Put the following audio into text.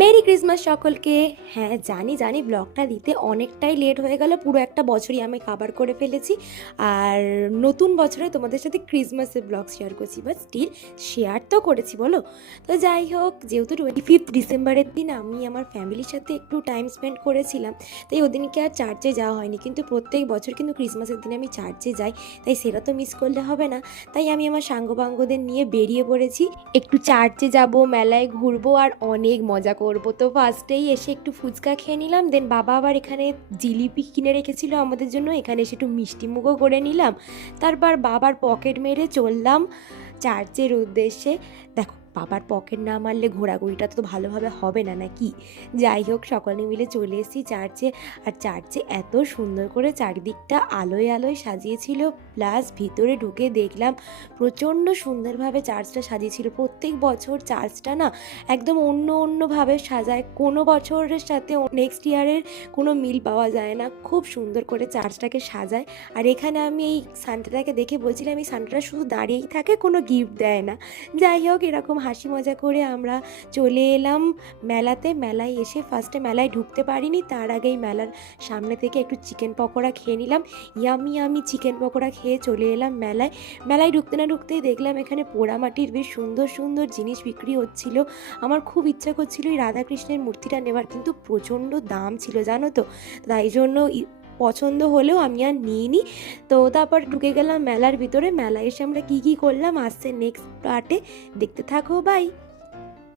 Merry Christmas সকলকে। হ্যাঁ, জানি জানি ব্লগটা দিতে অনেকটাই লেট হয়ে গেল, পুরো একটা বছরই আমি কাভার করে ফেলেছি। আর নতুন বছরে তোমাদের সাথে ক্রিসমাসের ব্লগ শেয়ার করছি, বাট স্টিল শেয়ার তো করেছি বলো। তো যাই হোক, যেহেতু 25 ডিসেম্বরের দিন আমি আমার ফ্যামিলির সাথে একটু টাইম স্পেন্ড করেছিলাম, তাই ওদিনকে আর চার্চে যাওয়া হয়নি। কিন্তু প্রত্যেক বছর কিন্তু ক্রিসমাসের দিনে আমি চার্চে যাই, তাই সেটা তো মিস করলে হবে না। তাই আমি আমার সাঙ্গপাঙ্গদের নিয়ে বেরিয়ে পড়েছি, একটু চার্চে যাব, মেলায় ঘুরবো আর অনেক মজা করব। তো ফার্স্টেই এসে একটু ফুচকা খেয়ে নিলাম, দেন বাবা আবার এখানে জিলিপি কিনে রেখেছিল আমাদের জন্য, এখানে এসে একটু মিষ্টি মুখও করে নিলাম। তারপর বাবার পকেট মেরে চললাম চার্চের উদ্দেশ্যে। দেখো, বাবার পকেট না মারলে ঘোরাঘুরিটা তো ভালোভাবে হবে না নাকি। যাই হোক, সকলে মিলে চলে এসেছি চার্চে। আর চার্চে এত সুন্দর করে চারিদিকটা আলোয় আলোয় সাজিয়েছিল, প্লাস ভিতরে ঢুকে দেখলাম প্রচণ্ড সুন্দরভাবে চার্চটা সাজিয়েছিল। প্রত্যেক বছর চার্চটা না একদম অন্যভাবে সাজায়, কোনো বছরের সাথে নেক্সট ইয়ারের কোনো মিল পাওয়া যায় না, খুব সুন্দর করে চার্চটাকে সাজায়। আর এখানে আমি এই সান্টাটাকে দেখে বলছিলাম, এই সান্টাটা শুধু দাঁড়িয়েই থাকে, কোনো গিফট দেয় না। যাই হোক, এরকম হাসি মজা করে আমরা চলে এলাম মেলাতে। মেলায় এসে ফার্স্টে মেলায় ঢুকতে পারিনি, তার আগেই মেলার সামনে থেকে একটু চিকেন পকোড়া খেয়ে নিলাম। ইয়ামি চিকেন পকোড়া খেয়ে চলে এলাম মেলায়। মেলায় ঢুকতে না ঢুকতেই দেখলাম এখানে পোড়ামাটির বেশ সুন্দর সুন্দর জিনিস বিক্রি হচ্ছিল। আমার খুব ইচ্ছা করছিল এই রাধাকৃষ্ণের মূর্তিটা নেওয়ার, কিন্তু প্রচণ্ড দাম ছিল জানো তো, তাই জন্য পছন্দ হলেও আমি আর নিইনি। তো তারপর ঢুকে গেলাম মেলার ভিতরে। মেলায় এসে আমরা কী কী করলাম আসছে নেক্সট পার্টে, দেখতে থাকো, বাই।